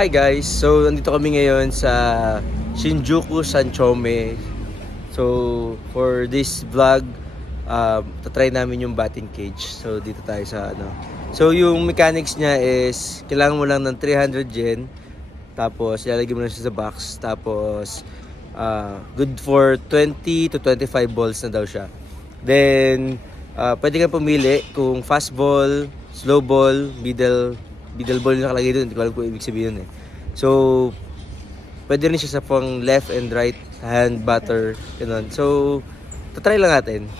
Hi guys! So, nandito kami ngayon sa Shinjuku Sanchome. So, for this vlog, tatry namin yung batting cage. So, dito tayo sa ano. So, yung mechanics niya is, kailangan mo lang ng 300 yen. Tapos, ilalagay mo lang siya sa box. Tapos, good for 20 to 25 balls na daw siya. Then, pwede kang pumili kung fast ball, slow ball, middle ball yung nakalagay doon. Hindi ko alam kung ibig sabihin eh. So, pwede rin siya sa pang left and right hand batter. Ganun. So, tatry lang natin.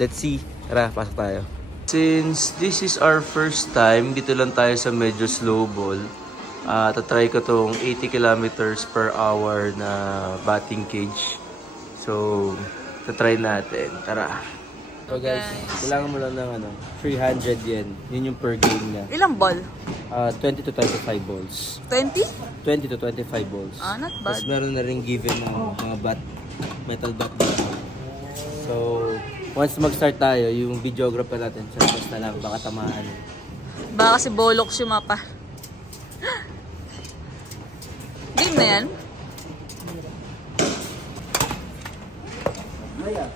Let's see. Tara, pasok tayo. Since this is our first time, dito lang tayo sa medyo slow ball. Tatry ko tong 80 kilometers per hour na batting cage. So, tatry natin. Tara. So guys, kailangan mo lang ng 300 yen. Yun yung per game niya. Ilang ball? 20 to 25 balls. 20? 20 to 25 balls. Not bad. Tapos meron na rin given ng mga bat, metal bat. So, once mag-start tayo, yung videographer natin, sa labas na lang, baka tamaan. Baka kasi bolok siya mapa. Game na yan? Maya.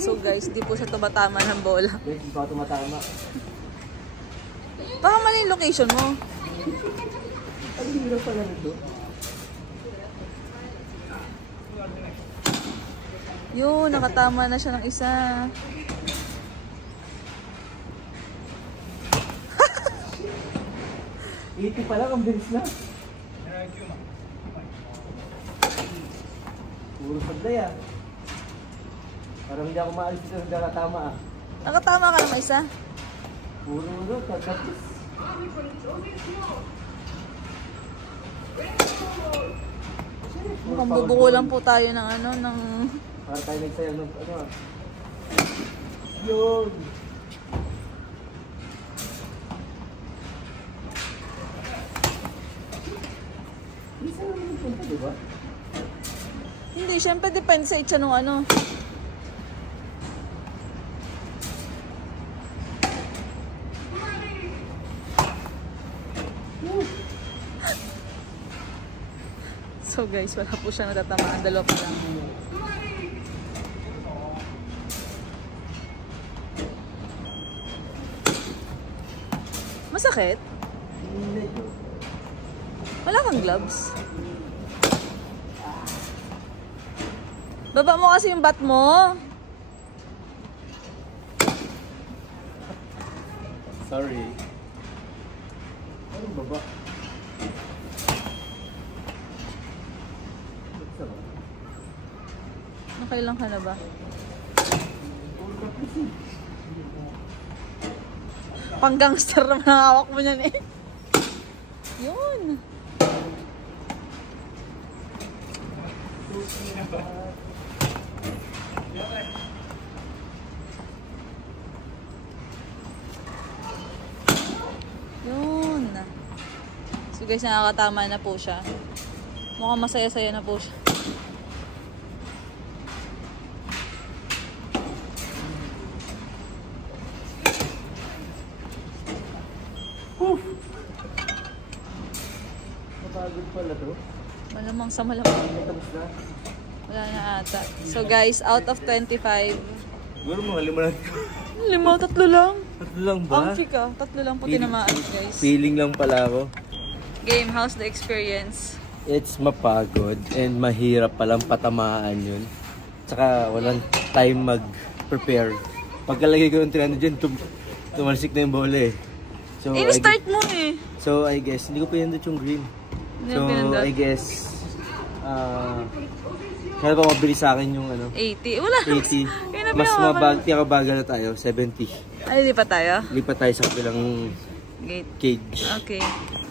So guys, di po siya tumatama ng bola. Guys, hindi pa tumatama. Baka mali yung location mo. Ang hirap pala nito. Yun, nakatama na siya ng isa. Iti pa lang, ang bilis na. Puro padlay ah. Parang hindi ako maalis dito, hindi nakatama ah. Nakatama ka ng isa? Puro pagkapis. Mukhang bubuko lang po tayo ng ng... Para tayo nagsayaw ng Yun! Hindi sa'yo naman yung punta, diba? Hindi, syempre depende sa itcha nung So guys, wala po siyang natatamaan. Dalawa pa lang. Masakit? Wala kang gloves? Baba mo kasi yung bat mo. Sorry. Ano baba? Nakailang ka na ba? Pang-gangster naman ang hawak mo niyan eh. Yun. Yun. So guys, nakakatama na po siya. Mukhang masaya-saya na po siya. Mapagod pala to. Malamang sa malamang. Wala na ata. So guys, out of 25. Siguro mga 5 lang. 5, 3 lang. 3 lang ba? Ang fika, 3 lang po tinamaan guys. Feeling lang pala ako. Game, how's the experience? It's mapagod and mahirap palang patamaan yun. Tsaka walang time mag-prepare. Pagkalagay ko ng 300 dyan, tumalsik na yung bola eh. So, start mo eh. So I guess, hindi ko pinindot yung green. Hindi So pinindot. I guess, kaya ba mabilis sa akin yung 80. Wala. 80. Mas pinakabagal na tayo, 70. Ay, lipat tayo? Lipat tayo sa kabilang cage. Okay.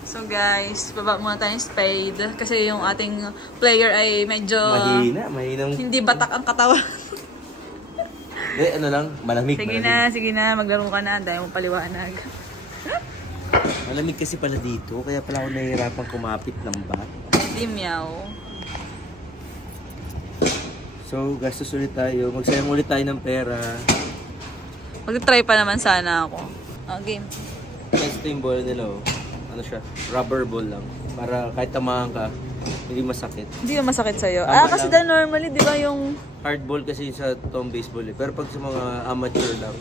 So guys, baba muna tayong spade. Kasi yung ating player ay medyo... Mahinang... Hindi batak ang katawan. Ano lang, malamig. Sige na, maglaro ka na. Dahil mo paliwanag. Malamig kasi pala dito, kaya pala ako nahihirapan kumapit ng bat. Hindi meow. So, gastos ulit tayo. Magsayang ulit tayo ng pera. Mag-try pa naman sana ako. Oh, game. Next yung ball nila, oh. Ano siya? Rubber ball lang. Para kahit tamahan ka, hindi masakit. Hindi yung masakit sa'yo. Tama Kasi lang. normally, di ba yung... Hard ball kasi sa toong baseball eh. Pero pag sa mga amateur lang,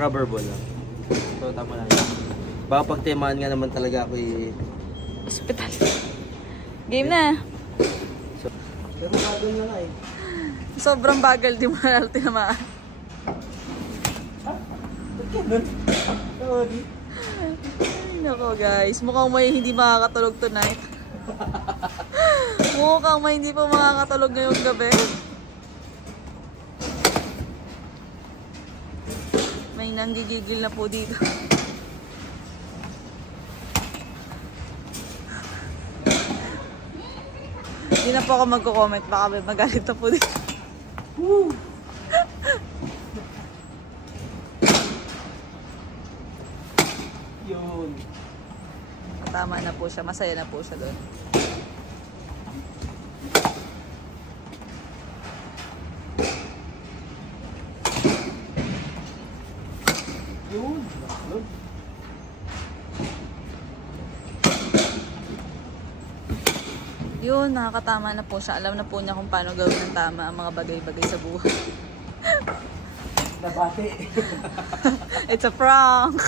rubber ball lang. So, tama lang. Baka pag timaan nga naman talaga ako eh. Hospital. Game na. So, pero bagal na nga eh. Sobrang bagal, di mo na tinamaan. Sorry. Ay, nako guys, mukhang may hindi makakatulog tonight. Mukhang may hindi pa makakatulog ngayong gabi. May nanggigigil na po dito. Hindi na po ako magko-comment, baka may magalit na po dito. Woo! Yun. Tama na po siya, masaya na po siya doon. Yun. Yun, nakakatama na po siya. Alam na po niya kung paano gawin ng tama ang mga bagay-bagay sa buhay. Nabati. It's a prank!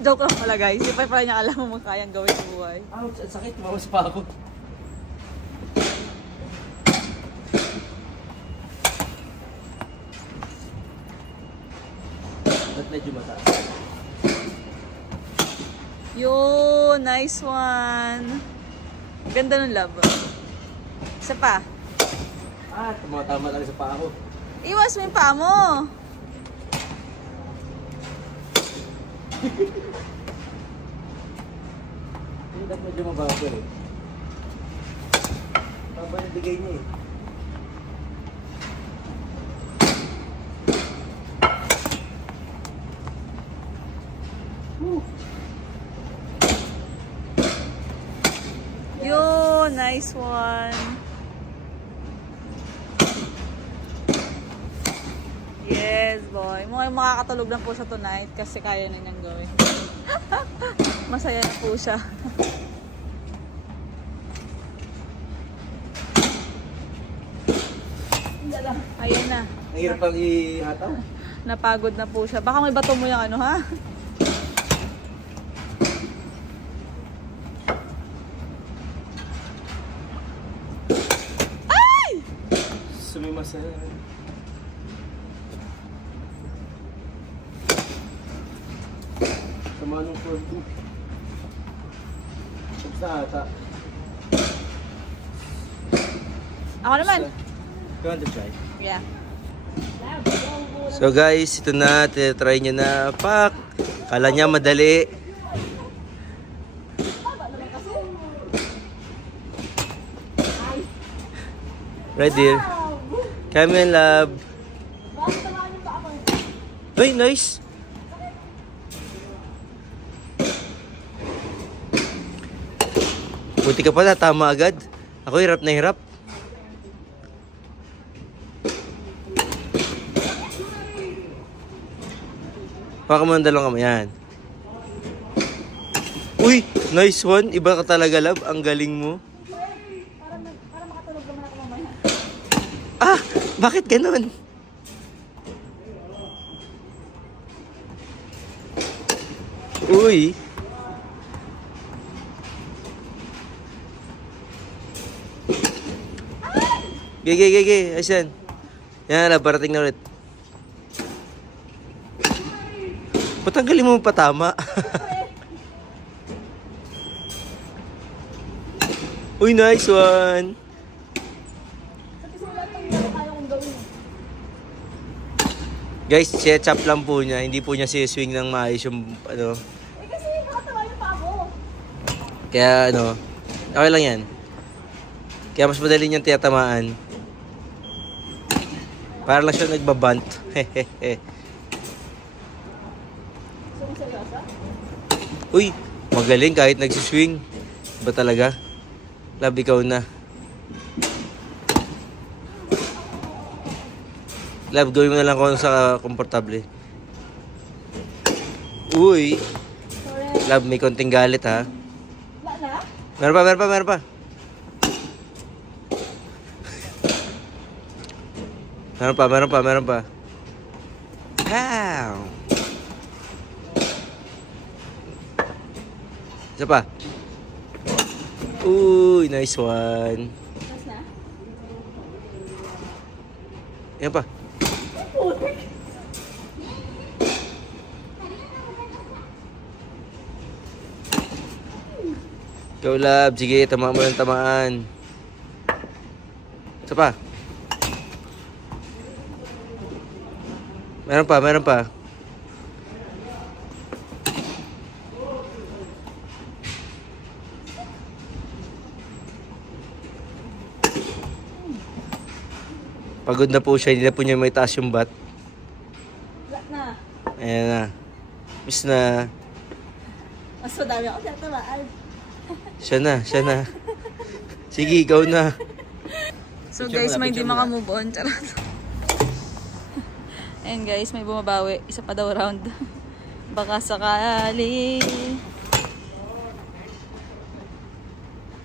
Joke lang pala guys. Hindi pa pala niya alam mo kayang gawin sa buhay. Ouch, ang sakit. Mawas pa ako. Ba't medyo mataas? Yun, nice one. Ganda ng love. Isa pa. Ah, tumatama lang sa paa ko. Iwas mo yung paa mo. Hindi dapat medyo mabago eh. Baba yung bigay niya eh. Woo! Yun, nice one. Yes, boy. Mukhang makakatulog na po siya tonight kasi kaya na niyang gawin. Masaya na po siya. Ayan na. Nahirap pang ihataw. Napagod na po siya. Baka may bato mo yung ano, ha? Ay! Sumimasa na. Sama nung form 2. Sa ata. Ako naman. You want to try? Yeah. So guys, ito na. Try nyo na. Pak! Kala niya madali. Right there. Come in, love. Ay, nice. Buti ka pala, tama agad. Ako hirap na hirap. Baka mo ng dalawang kamay. Yan. Uy, nice one. Iba ka talaga, love. Ang galing mo. Para makatulog naman ako mamaya. Ah, bakit ganun? Uy. Gege. Ayan. Yan, parating na ulit. Patanggalin mo pa tama. Uy, nice one. Guys, set up lang po niya. Hindi po niya si-swing ng maayos yung ano. Eh kasi nakatawa yung paa mo. Kaya ano, okay lang yan. Kaya mas madali niyang tiyatamaan. Para lang siya nagbabant. Hehehe. Uy, magaling kahit nagsiswing. Ba talaga? Love, ikaw na. Love, gawin mo na lang kung sa komportable. Uy. Love, may konting galit ha. Meron pa, meron pa, meron pa. Meron pa, meron pa, meron pa. Wow. Isa pa. Uy, nice one. Yan pa. Go love, sige, tamaan mo ng tamaan. Isa pa. Meron pa, meron pa. Pagod na po siya, hindi na po niya may taas yung bat. Wala na. Ayan na. Miss na. Mas madami ako sa tamaan. Siya na, siya na. Sige, ikaw na. So guys, may hindi makamove on. Charot. Ayan guys, may bumabawi. Isa pa daw round. Baka sakali.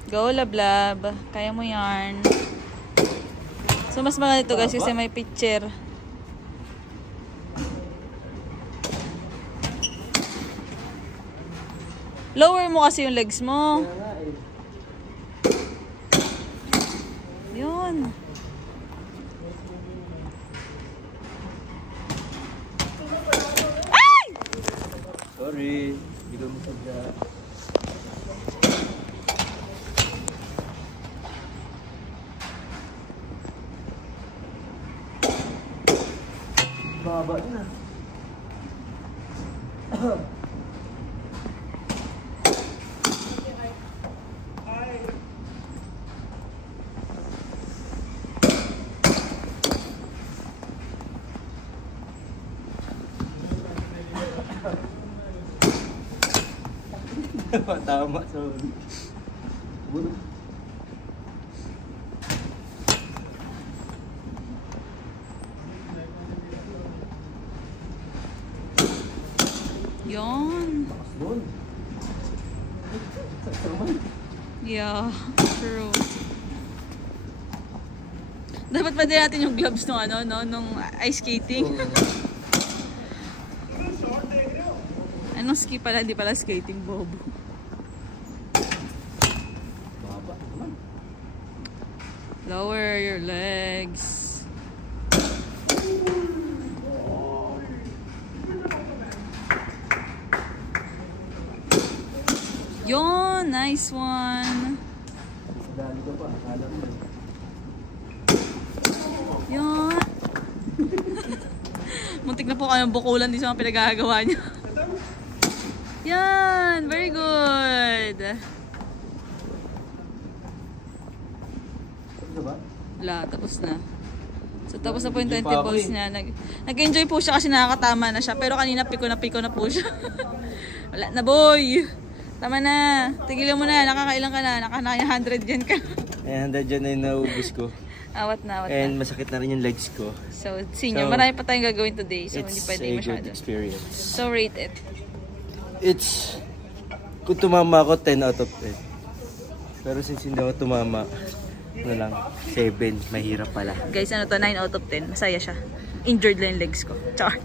Go, lablab. Kaya mo yarn. So mas maganda ito guys kasi may picture. Lower mo kasi yung legs mo. Yun. Ay! Sorry. Hindi ko masadya. Baba na. Tama, sorry. Yun. Yeah, true. Dapat pa din natin yung gloves nung ano, no? Nung ice skating. Anong ski pala? Hindi pala skating, bobo. Lower your legs. Yun, nice one. Yun. Muntik na po kayong bukulan din sa mga pinagagawa niya. Yan, very good. Wala, tapos na. So tapos na po yung 20 balls niya. Nag-enjoy po siya kasi nakakatama na siya. Pero kanina piko na po siya. Wala na boy. Tama na. Tigilan mo na. Nakakailang ka na. Naka 100 yan ka. Eh, 100 dyan na yung naubos ko. Awat na, awat na. And masakit na rin yung legs ko. So, senior. Marami pa tayong gagawin today. So, hindi pwede It's a masyado. good experience. So, rate it. It's... Kung tumama ako, 10 out of 10. Pero since hindi ako tumama, ano lang, 7. Mahirap pala. Guys, ano to? 9 out of 10. Masaya siya. Injured lang yung legs ko. Char.